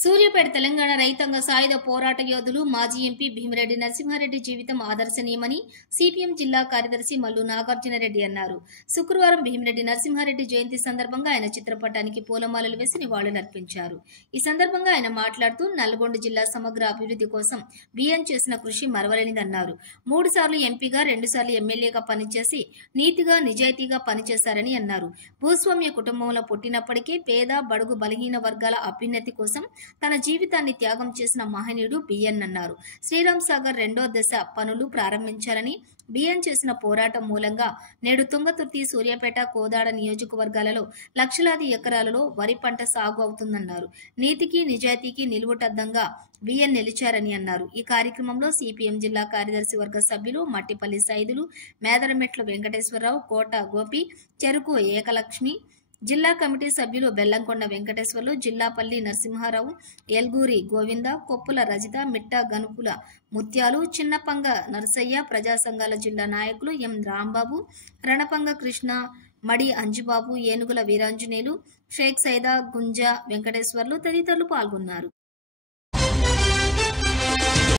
సూర్యాపేట తెలంగాణ రైతాంగ సాయుధ పోరాట యోధులు మాజీ ఎంపీ భీమిరెడ్డి నరసింహారెడ్డి జీవితం ఆదర్శనీయమని సిపిఎం జిల్లా కార్యదర్శి మల్లు నాగార్జునరెడ్డి అన్నారు. శుక్రవారం భీమిరెడ్డి నరసింహారెడ్డి జయంతి సందర్భంగా ఆయన చిత్రపటానికి పూలమాలలు వేసి నివాళులర్పించారు. ఈ సందర్భంగా ఆయన మాట్లాడుతూ నల్గొండ జిల్లా సమగ్ర అభివృద్ధి కోసం బిఎన్ చేసిన కృషి మరవలేనిదన్నారు. 3 సార్లు ఎంపీగా 2 సార్లు ఎమ్మెల్యేగా పనిచేసి నీతిగా నిజాయితీగా పనిచేశారని అన్నారు. భూస్వామ్య కుటుంబంలో పుట్టినప్పటికీ పేద బడుగు బలహీన వర్గాల అభ్యున్నతి కోసం తన జీవితాన్ని త్యాగం చేసిన మహనీయుడు బిఎన్ అన్నారు. శ్రీరామ్ సాగర్ 2వ దశ పనులు ప్రారంభించారని, బిఎన్ చేసిన పోరాటం మూలంగా నేడు తుంగతుర్తి, సూర్యాపేట, కోదాడ నియోజకవర్గాలలో లక్షలాది ఎకరాలలో వరి పంట సాగు అవుతుందన్నారు. నీతికి నిజాయితీకి నిలువుటద్దంగా బిఎన్ నిలిచారని అన్నారు. ఈ కార్యక్రమంలో సిపిఎం జిల్లా కార్యదర్శి వర్గ సభ్యులు మట్టిపల్లి సైదులు, మేదరమెట్ల వెంకటేశ్వరరావు, కోట గోపి, చెరుకు ఏకలక్ష్మి, జిల్లా కమిటీ సభ్యులు బెల్లంకొండ వెంకటేశ్వర్లు, జిల్లాపల్లి నరసింహారావు, ఎల్గూరి గోవింద, కొప్పుల రజిత, మిట్ట గనుపుల ముత్యాలు, చిన్నపంగ నరసయ్య, ప్రజా సంఘాల జిల్లా నాయకులు ఎం రాంబాబు, రణపంగ కృష్ణ, మడి అంజుబాబు, ఏనుగుల వీరాంజనేయులు, షేక్ సైదా, గుంజా వెంకటేశ్వర్లు తదితరులు పాల్గొన్నారు.